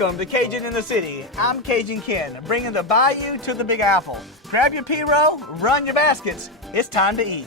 Welcome to Cajun in the City. I'm Cajun Ken, bringing the bayou to the Big Apple. Grab your P-roll, run your baskets. It's time to eat.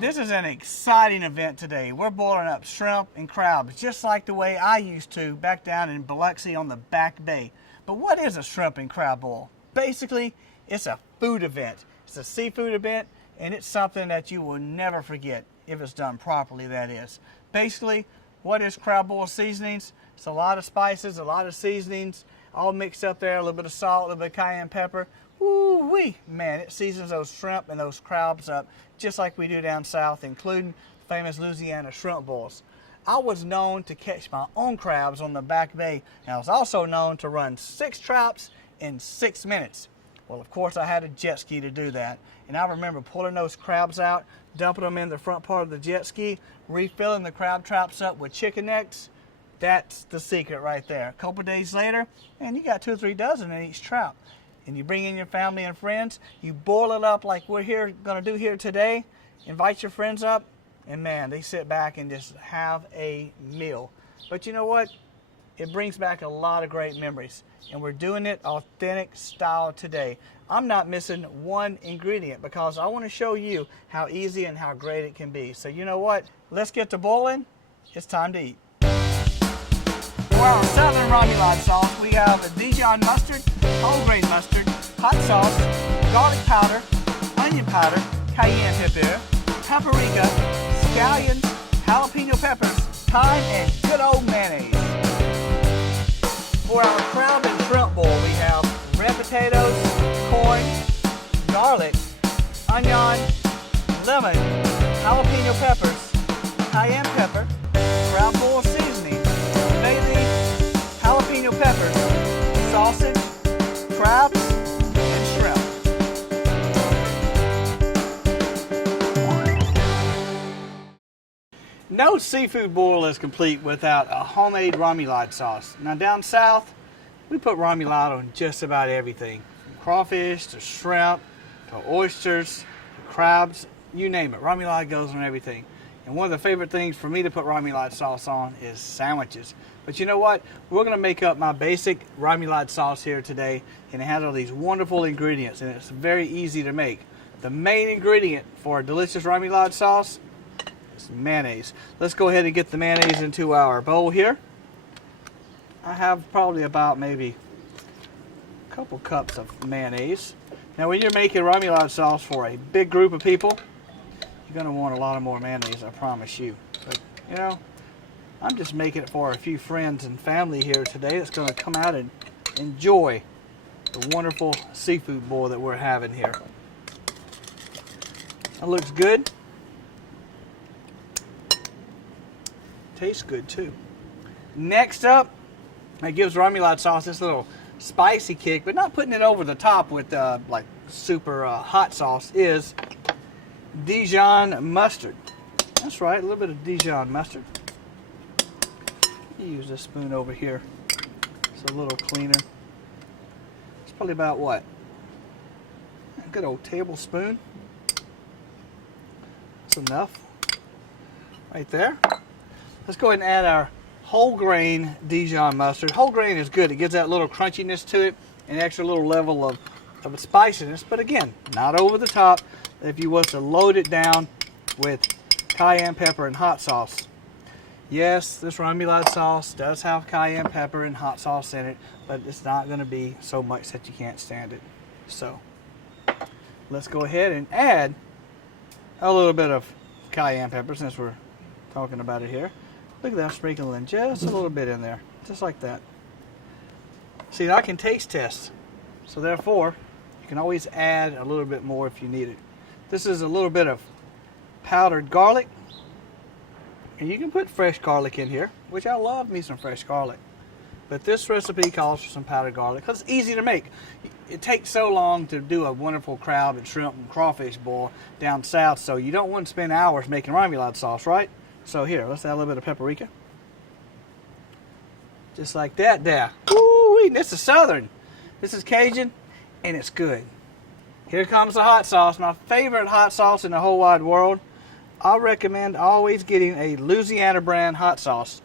This is an exciting event today. We're boiling up shrimp and crabs just like the way I used to back down in Biloxi on the Back Bay. But what is a shrimp and crab boil? Basically, it's a food event. It's a seafood event, and it's something that you will never forget if it's done properly, that is. Basically, what is crab boil seasonings? It's a lot of spices, a lot of seasonings, all mixed up there, a little bit of salt, a little bit of cayenne pepper. Woo-wee! Man, it seasons those shrimp and those crabs up just like we do down south, including famous Louisiana shrimp boils. I was known to catch my own crabs on the Back Bay, and I was also known to run 6 traps in 6 minutes. Well, of course, I had a jet ski to do that, and I remember pulling those crabs out, dumping them in the front part of the jet ski, refilling the crab traps up with chicken necks. That's the secret right there. A couple days later, and you got 2 or 3 dozen in each trap. And you bring in your family and friends, you boil it up like we're going to do here today, invite your friends up, and man, they sit back and just have a meal. But you know what? It brings back a lot of great memories, and we're doing it authentic style today. I'm not missing one ingredient because I want to show you how easy and how great it can be. So you know what? Let's get to boiling. It's time to eat. For our southern remoulade sauce, we have a Dijon mustard, whole grain mustard, hot sauce, garlic powder, onion powder, cayenne pepper, paprika, scallions, jalapeno peppers, thyme, and good old mayonnaise. For our crab and shrimp boil, we have red potatoes, corn, garlic, onion, lemon, jalapeno peppers, cayenne pepper, crab boil seasoning, bay leaf, jalapeno peppers, sausage, crabs, and shrimp. No seafood boil is complete without a homemade remoulade sauce. Now down south, we put remoulade on just about everything. From crawfish to shrimp to oysters to crabs, you name it. Remoulade goes on everything. And one of the favorite things for me to put remoulade sauce on is sandwiches. But you know what? We're going to make up my basic remoulade sauce here today, and it has all these wonderful ingredients, and it's very easy to make. The main ingredient for a delicious remoulade sauce is mayonnaise. Let's go ahead and get the mayonnaise into our bowl here. I have probably about maybe a couple cups of mayonnaise. Now when you're making remoulade sauce for a big group of people, you're going to want a lot of more mayonnaise, I promise you. But, you know, I'm just making it for a few friends and family here today that's going to come out and enjoy the wonderful seafood boil that we're having here. That looks good. Tastes good too. Next up, it gives remoulade sauce this little spicy kick, but not putting it over the top with like super hot sauce, is Dijon mustard. That's right, a little bit of Dijon mustard. Use this spoon over here. It's a little cleaner. It's probably about what? A good old tablespoon. That's enough. Right there. Let's go ahead and add our whole grain Dijon mustard. Whole grain is good. It gives that little crunchiness to it, an extra little level of spiciness, but again, not over the top. If you was to load it down with cayenne pepper and hot sauce. Yes, this remoulade sauce does have cayenne pepper and hot sauce in it, but it's not going to be so much that you can't stand it. So, let's go ahead and add a little bit of cayenne pepper since we're talking about it here. Look at that, sprinkling just a little bit in there, just like that. See, I can taste test, so therefore, you can always add a little bit more if you need it. This is a little bit of powdered garlic. And you can put fresh garlic in here, which I love me some fresh garlic. But this recipe calls for some powdered garlic because it's easy to make. It takes so long to do a wonderful crab and shrimp and crawfish boil down south, so you don't want to spend hours making remoulade sauce, right? So here, let's add a little bit of paprika. Just like that there. Ooh, this is Southern. This is Cajun, and it's good. Here comes the hot sauce, my favorite hot sauce in the whole wide world. I recommend always getting a Louisiana brand hot sauce.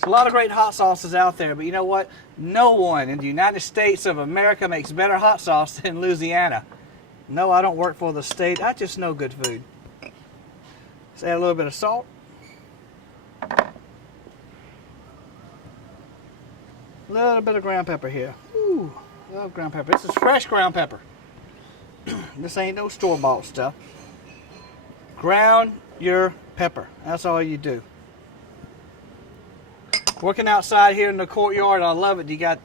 There's a lot of great hot sauces out there, but you know what? No one in the United States of America makes better hot sauce than Louisiana. No, I don't work for the state. I just know good food. Let's add a little bit of salt. A little bit of ground pepper here. Ooh, love ground pepper. This is fresh ground pepper. This ain't no store-bought stuff. Ground your pepper. That's all you do. Working outside here in the courtyard, I love it. You got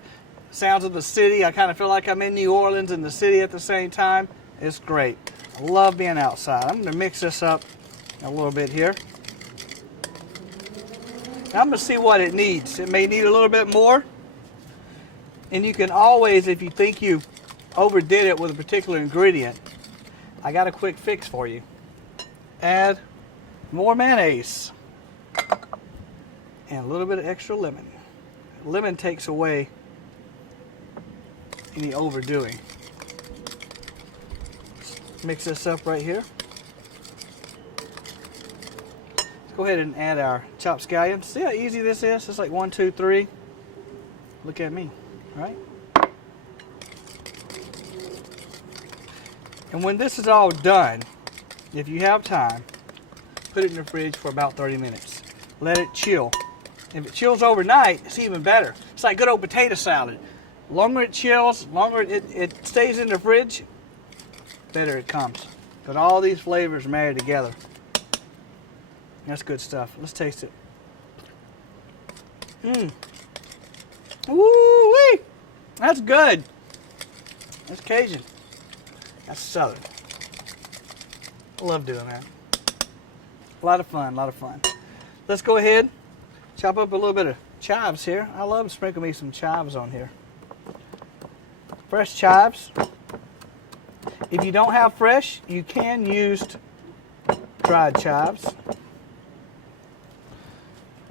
sounds of the city. I kind of feel like I'm in New Orleans and the city at the same time. It's great. I love being outside. I'm going to mix this up a little bit here. Now I'm going to see what it needs. It may need a little bit more. And you can always, if you think you overdid it with a particular ingredient, I got a quick fix for you. Add more mayonnaise. And a little bit of extra lemon. Lemon takes away any overdoing. Mix this up right here. Let's go ahead and add our chopped scallions. See how easy this is? It's like 1, 2, 3. Look at me, right? And when this is all done, if you have time, put it in the fridge for about 30 minutes. Let it chill. If it chills overnight, it's even better. It's like good old potato salad. Longer it chills, longer it stays in the fridge, better it comes. But all these flavors marry together. That's good stuff. Let's taste it. Woo-wee! That's good. That's Cajun. That's Southern. I love doing that. A lot of fun, a lot of fun. Let's go ahead, chop up a little bit of chives here. I love to sprinkle me some chives on here. Fresh chives. If you don't have fresh, you can use dried chives.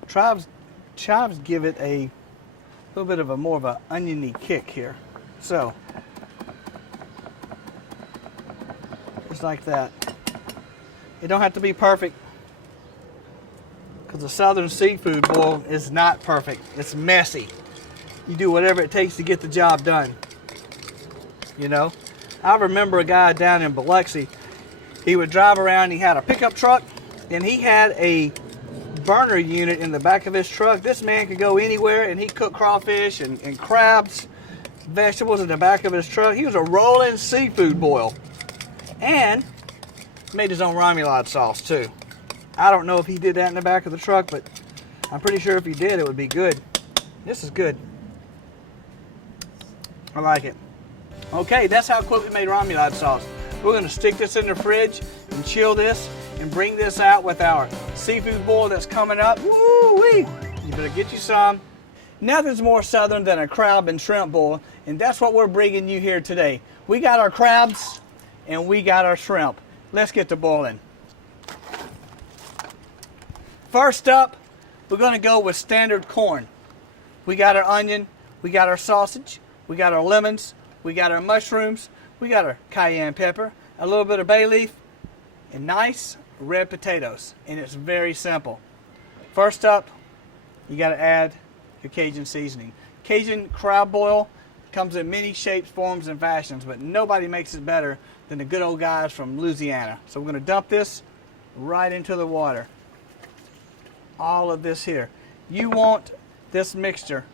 Chives give it a little bit of a more of an oniony kick here. So, just like that. It don't have to be perfect, because the Southern seafood boil is not perfect. It's messy. You do whatever it takes to get the job done. You know, I remember a guy down in Biloxi. He would drive around. He had a pickup truck, and he had a burner unit in the back of his truck. This man could go anywhere, and he cooked crawfish and crabs, vegetables in the back of his truck. He was a rolling seafood boil, and made his own remoulade sauce too. I don't know if he did that in the back of the truck, but I'm pretty sure if he did, it would be good. This is good. I like it. Okay, that's how quick we made remoulade sauce. We're going to stick this in the fridge and chill this and bring this out with our seafood boil that's coming up. Woo-wee! You better get you some. Nothing's more Southern than a crab and shrimp boil, and that's what we're bringing you here today. We got our crabs and we got our shrimp. Let's get to boiling. First up, we're going to go with standard corn. We got our onion, we got our sausage, we got our lemons, we got our mushrooms, we got our cayenne pepper, a little bit of bay leaf, and nice red potatoes. And it's very simple. First up, you got to add your Cajun seasoning. Cajun crab boil comes in many shapes, forms, and fashions, but nobody makes it better than the good old guys from Louisiana. So we're going to dump this right into the water. All of this here. You want this mixture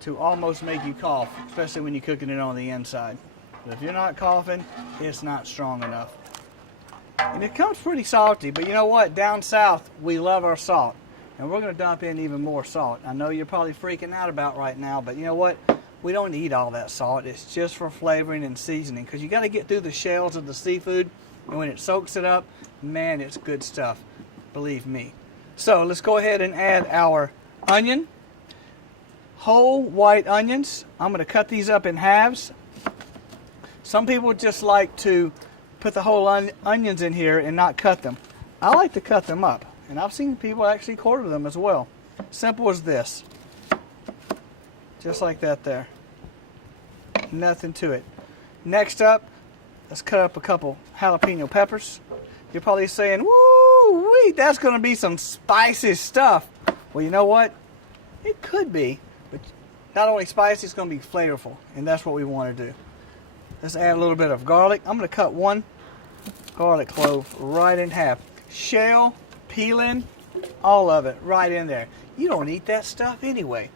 to almost make you cough, especially when you're cooking it on the inside. But if you're not coughing, it's not strong enough. And it comes pretty salty, but you know what? Down south, we love our salt. And we're going to dump in even more salt. I know you're probably freaking out about right now, but you know what? We don't need all that salt. It's just for flavoring and seasoning, because you got to get through the shells of the seafood, and when it soaks it up, man, it's good stuff. Believe me. So let's go ahead and add our onion. whole white onions. I'm going to cut these up in halves. Some people just like to put the whole onions in here and not cut them. I like to cut them up, and I've seen people actually quarter them as well. Simple as this. Just like that there. Nothing to it. Next up, let's cut up a couple jalapeno peppers. You're probably saying, woo-wee, that's going to be some spicy stuff. Well, you know what? It could be, but not only spicy, it's going to be flavorful, and that's what we want to do. Let's add a little bit of garlic. I'm going to cut one garlic clove right in half. Shell, peeling, all of it right in there. You don't eat that stuff anyway.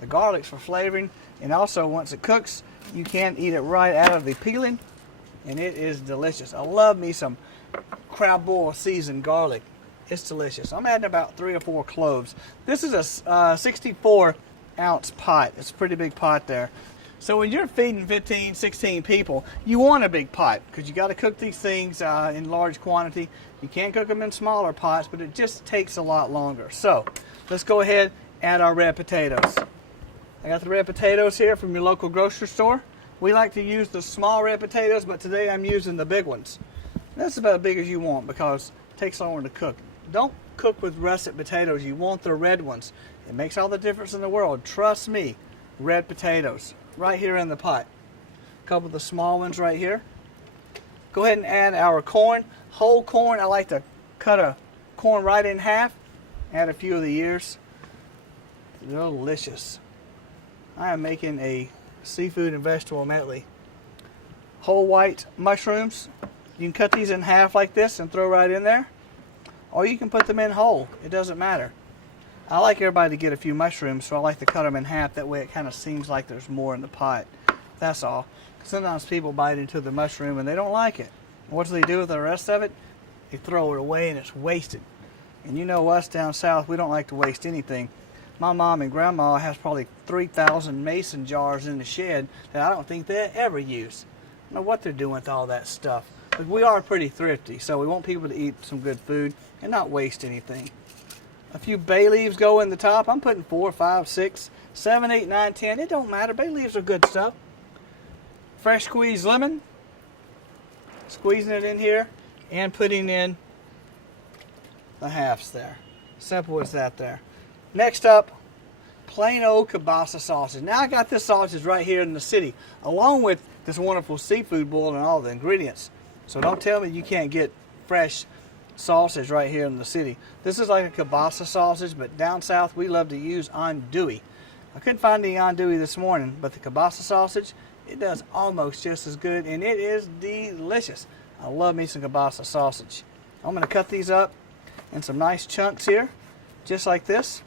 The garlic's for flavoring, and also once it cooks, you can eat it right out of the peeling, and it is delicious. I love me some crab boil seasoned garlic. It's delicious. I'm adding about 3 or 4 cloves. This is a 64 ounce pot. It's a pretty big pot there. So when you're feeding 15, 16 people, you want a big pot because you got to cook these things in large quantity. You can't cook them in smaller pots, but it just takes a lot longer. So let's go ahead and add our red potatoes. I got the red potatoes here from your local grocery store. We like to use the small red potatoes, but today I'm using the big ones. That's about as big as you want because it takes longer to cook. Don't cook with russet potatoes. You want the red ones. It makes all the difference in the world. Trust me, red potatoes right here in the pot. A couple of the small ones right here. Go ahead and add our corn. Whole corn. I like to cut a corn right in half. Add a few of the ears. Delicious. I am making a seafood and vegetable medley. Whole white mushrooms. You can cut these in half like this and throw right in there. Or you can put them in whole. It doesn't matter. I like everybody to get a few mushrooms, so I like to cut them in half. That way it kind of seems like there's more in the pot. That's all. Sometimes people bite into the mushroom and they don't like it. What do they do with the rest of it? They throw it away and it's wasted. And you know us down south, we don't like to waste anything. My mom and grandma has probably 3,000 mason jars in the shed that I don't think they ever use. I don't know what they're doing with all that stuff. But we are pretty thrifty, so we want people to eat some good food and not waste anything. A few bay leaves go in the top. I'm putting 4, 5, 6, 7, 8, 9, 10. It don't matter. Bay leaves are good stuff. Fresh squeezed lemon. Squeezing it in here and putting in the halves there. Simple as that there. Next up, plain old kielbasa sausage. Now I got this sausage right here in the city, along with this wonderful seafood boil and all the ingredients. So don't tell me you can't get fresh sausage right here in the city. This is like a kielbasa sausage, but down south we love to use andouille. I couldn't find any andouille this morning, but the kielbasa sausage, it does almost just as good, and it is delicious. I love me some kielbasa sausage. I'm going to cut these up in some nice chunks here, just like this.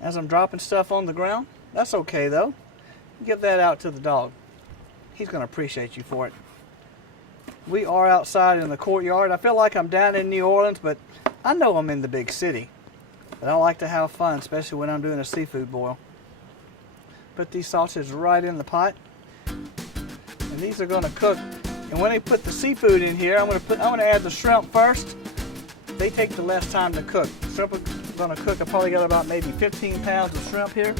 As I'm dropping stuff on the ground, that's okay though. Give that out to the dog. He's going to appreciate you for it. We are outside in the courtyard. I feel like I'm down in New Orleans, but I know I'm in the big city. But I like to have fun, especially when I'm doing a seafood boil. Put these sausages right in the pot. And these are going to cook. And when they put the seafood in here, I'm going to add the shrimp first. They take the less time to cook. Shrimp are going to cook. I probably got about maybe 15 pounds of shrimp here.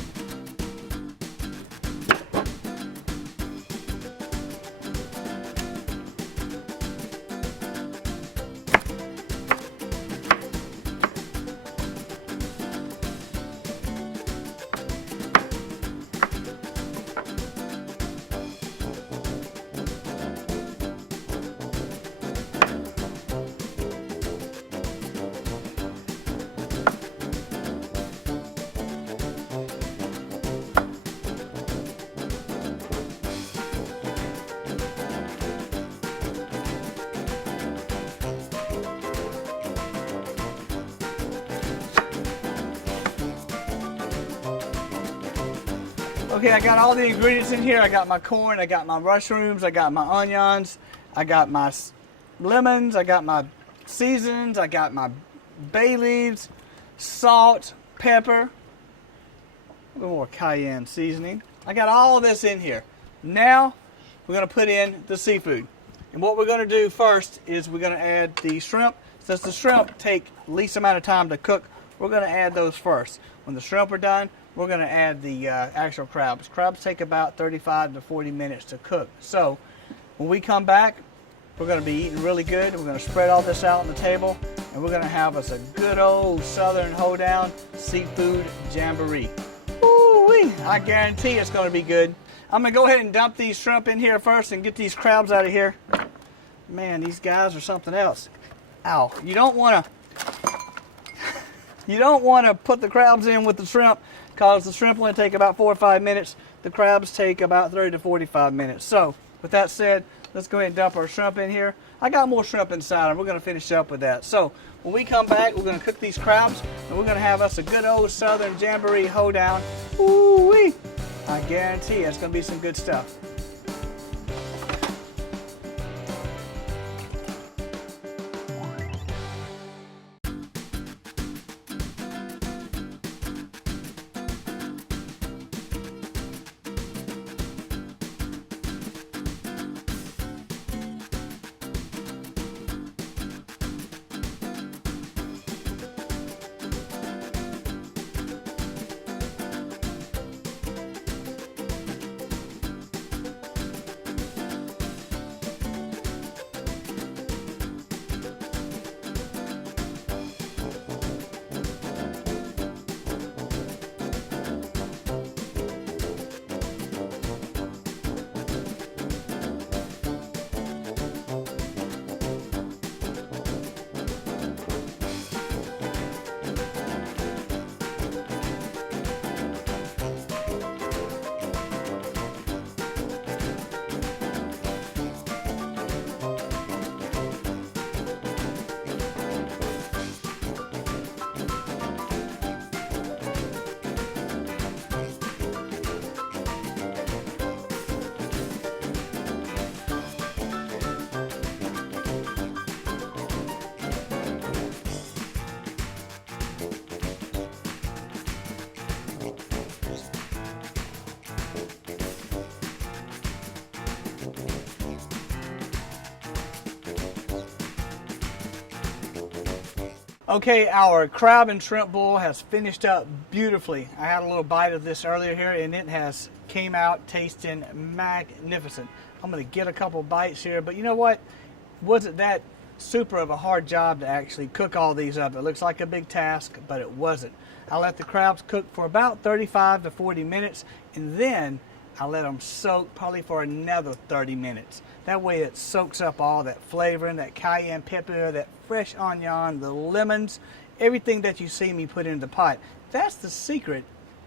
Okay, I got all the ingredients in here. I got my corn, I got my mushrooms, I got my onions, I got my lemons, I got my seasonings, I got my bay leaves, salt, pepper, a little more cayenne seasoning. I got all of this in here. Now we're going to put in the seafood. And what we're going to do first is we're going to add the shrimp. Since the shrimp take the least amount of time to cook, we're going to add those first. When the shrimp are done, we're going to add the actual crabs. Crabs take about 35 to 40 minutes to cook. So when we come back, we're going to be eating really good. We're going to spread all this out on the table, and we're going to have us a good old Southern hoedown seafood jamboree. Woo-wee! I guarantee it's going to be good. I'm going to go ahead and dump these shrimp in here first and get these crabs out of here. Man, these guys are something else. Ow. You don't want to put the crabs in with the shrimp, because the shrimp only take about 4 or 5 minutes. The crabs take about 30 to 45 minutes. So, with that said, let's go ahead and dump our shrimp in here. I got more shrimp inside, and we're going to finish up with that. So, when we come back, we're going to cook these crabs, and we're going to have us a good old Southern jamboree hoedown. Ooh-wee! I guarantee it's going to be some good stuff. Okay, our crab and shrimp boil has finished up beautifully. I had a little bite of this earlier here, and it has came out tasting magnificent. I'm going to get a couple bites here, but you know what? Wasn't that super of a hard job to actually cook all these up? It looks like a big task, but it wasn't. I let the crabs cook for about 35 to 40 minutes, and then I let them soak probably for another 30 minutes. That way it soaks up all that flavoring, that cayenne pepper, that fresh onion, the lemons, everything that you see me put in the pot. That's the secret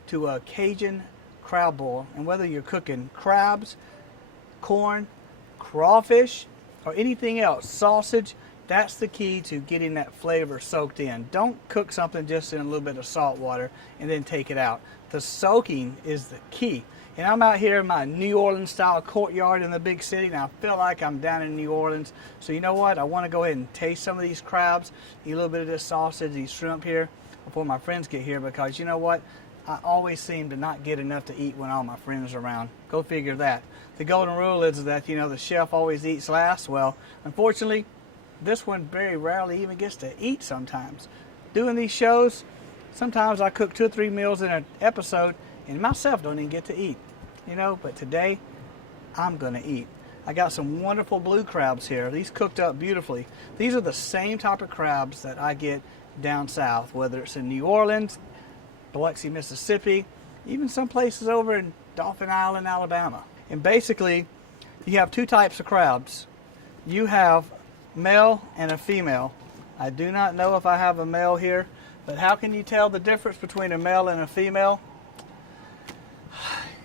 to a Cajun crab boil. And whether you're cooking crabs, corn, crawfish, or anything else, sausage, that's the key to getting that flavor soaked in. Don't cook something just in a little bit of salt water and then take it out. The soaking is the key. And I'm out here in my New Orleans style courtyard in the big city, and I feel like I'm down in New Orleans. So you know what? I want to go ahead and taste some of these crabs, eat a little bit of this sausage, these shrimp here, before my friends get here, because you know what? I always seem to not get enough to eat when all my friends are around. Go figure that. The golden rule is that, you know, the chef always eats last. Well, unfortunately, this one very rarely even gets to eat sometimes. Doing these shows, sometimes I cook 2 or 3 meals in an episode, and myself don't even get to eat, you know, but today I'm gonna eat. I got some wonderful blue crabs here. These cooked up beautifully. These are the same type of crabs that I get down south, whether it's in New Orleans, Biloxi, Mississippi, even some places over in Dauphin Island, Alabama. And basically, you have 2 types of crabs. You have male and a female. I do not know if I have a male here, but how can you tell the difference between a male and a female?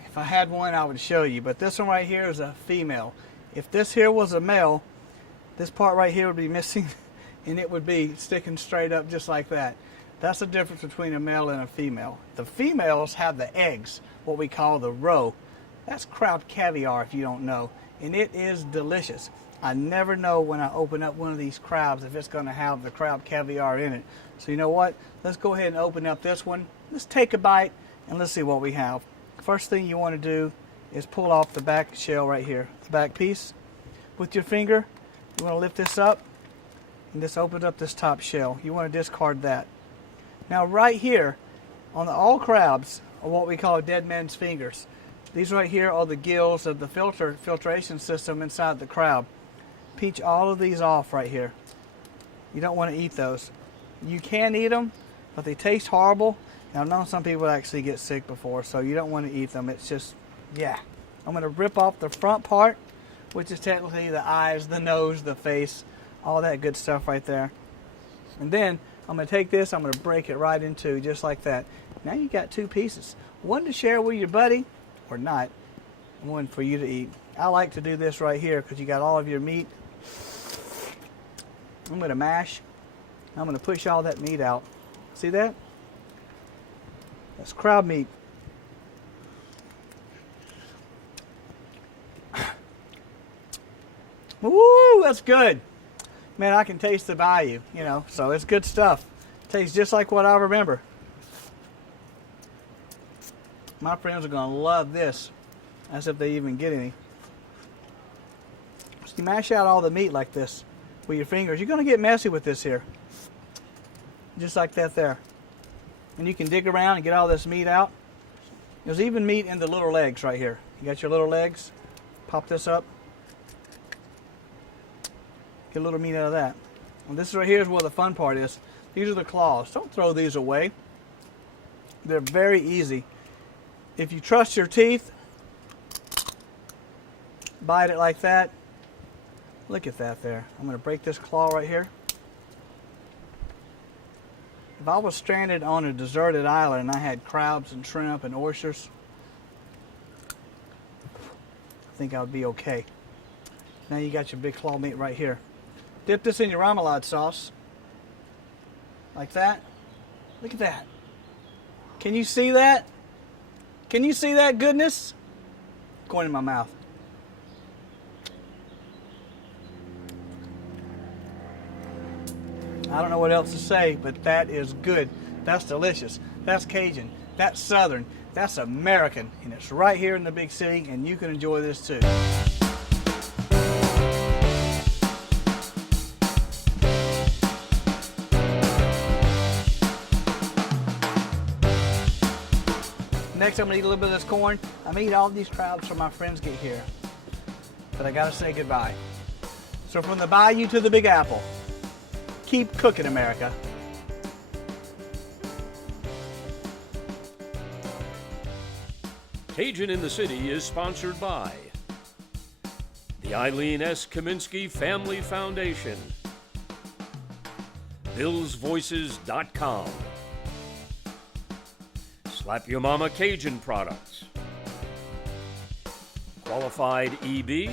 If I had one, I would show you, but this one right here is a female. If this here was a male, this part right here would be missing, and it would be sticking straight up just like that. That's the difference between a male and a female. The females have the eggs, what we call the roe. That's crab caviar if you don't know, and it is delicious. I never know when I open up one of these crabs if it's going to have the crab caviar in it. So you know what? Let's go ahead and open up this one. Let's take a bite and let's see what we have. First thing you want to do is pull off the back shell right here, the back piece. With your finger, you want to lift this up, and this opens up this top shell. You want to discard that. Now right here, on all crabs, or what we call dead man's fingers. These right here are the gills of the filtration system inside the crab. Pinch all of these off right here. You don't want to eat those. You can eat them, but they taste horrible. And I've known some people actually get sick before, so you don't want to eat them. It's just, yeah. I'm going to rip off the front part, which is technically the eyes, the nose, the face, all that good stuff right there. And then I'm going to take this, I'm going to break it right in two, just like that. Now you got two pieces. One to share with your buddy, or not. One for you to eat. I like to do this right here because you got all of your meat. I'm going to mash. I'm going to push all that meat out. See that? That's crab meat. Woo, that's good. Man, I can taste the value, you know, so it's good stuff. Tastes just like what I remember. My friends are going to love this, as if they even get any. So you mash out all the meat like this with your fingers. You're going to get messy with this here. Just like that there. And you can dig around and get all this meat out. There's even meat in the little legs right here. You got your little legs. Pop this up. Get a little meat out of that. And this right here is where the fun part is. These are the claws. Don't throw these away. They're very easy. If you trust your teeth, bite it like that. Look at that there. I'm going to break this claw right here. If I was stranded on a deserted island and I had crabs and shrimp and oysters, I think I would be okay. Now you got your big claw meat right here. Dip this in your remoulade sauce. Like that. Look at that. Can you see that? Can you see that goodness? Going in my mouth. I don't know what else to say, but that is good. That's delicious. That's Cajun. That's Southern. That's American. And it's right here in the big city, and you can enjoy this too. Next, I'm going to eat a little bit of this corn. I'm going to eat all these crabs till my friends get here. But I got to say goodbye. So from the bayou to the Big Apple, keep cooking, America. Cajun in the City is sponsored by the Eileen S. Kaminsky Family Foundation, BILLVOICES.com, Slap Your Mama Cajun Products, Qualified EB,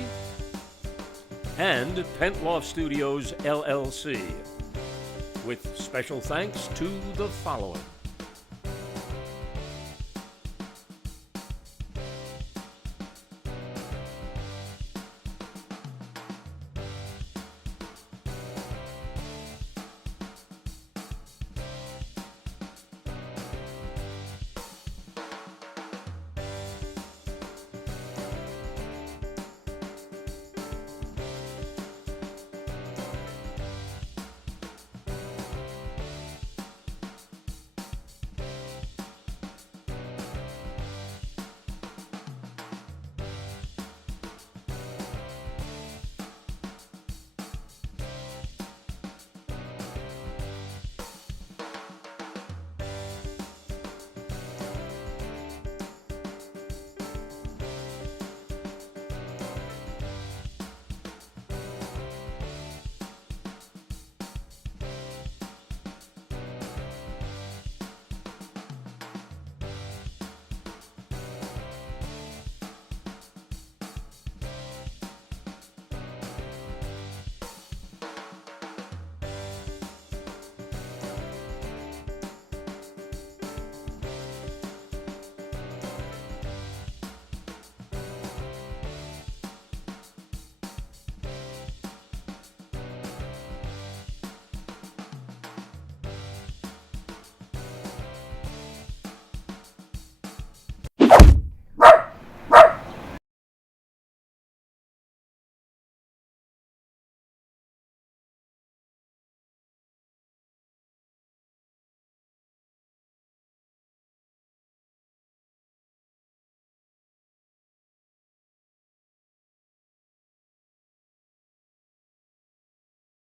and Pentloff Studios, LLC. With special thanks to the following: